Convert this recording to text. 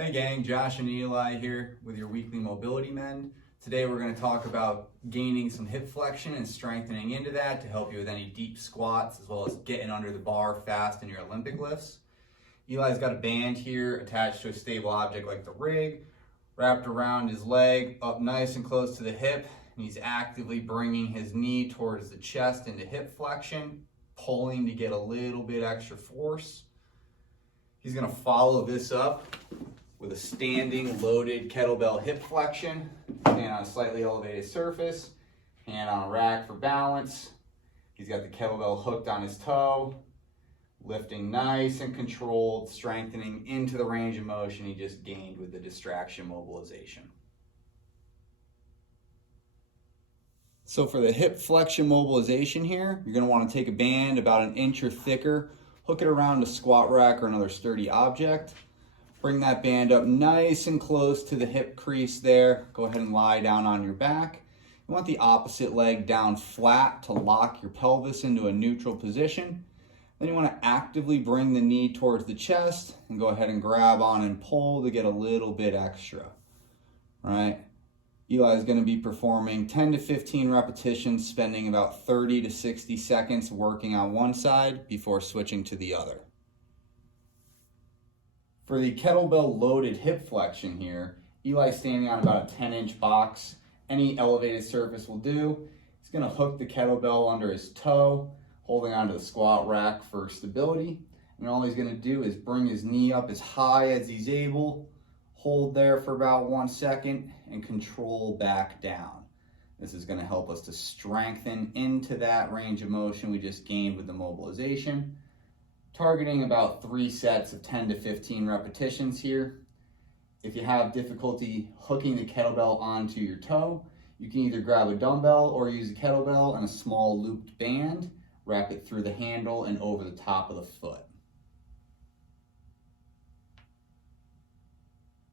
Hey gang, Josh and Eli here with your weekly mobility mend. Today we're going to talk about gaining some hip flexion and strengthening into that to help you with any deep squats as well as getting under the bar fast in your Olympic lifts. Eli's got a band here attached to a stable object like the rig, wrapped around his leg up nice and close to the hip, and he's actively bringing his knee towards the chest into hip flexion, pulling to get a little bit extra force. He's going to follow this up with a standing loaded kettlebell hip flexion, stand on a slightly elevated surface, hand on a rack for balance. He's got the kettlebell hooked on his toe, lifting nice and controlled, strengthening into the range of motion he just gained with the distraction mobilization. So for the hip flexion mobilization here, you're going to want to take a band about an inch or thicker, hook it around a squat rack or another sturdy object. Bring that band up nice and close to the hip crease there. Go ahead and lie down on your back. You want the opposite leg down flat to lock your pelvis into a neutral position. Then you want to actively bring the knee towards the chest and go ahead and grab on and pull to get a little bit extra. All right. Eli is going to be performing 10 to 15 repetitions, spending about 30 to 60 seconds working on one side before switching to the other. For the kettlebell loaded hip flexion here, Eli's standing on about a 10-inch box. Any elevated surface will do. He's going to hook the kettlebell under his toe, holding onto the squat rack for stability. And all he's going to do is bring his knee up as high as he's able, hold there for about 1 second, and control back down. This is going to help us to strengthen into that range of motion we just gained with the mobilization. Targeting about 3 sets of 10 to 15 repetitions here. If you have difficulty hooking the kettlebell onto your toe, you can either grab a dumbbell or use a kettlebell and a small looped band, wrap it through the handle and over the top of the foot.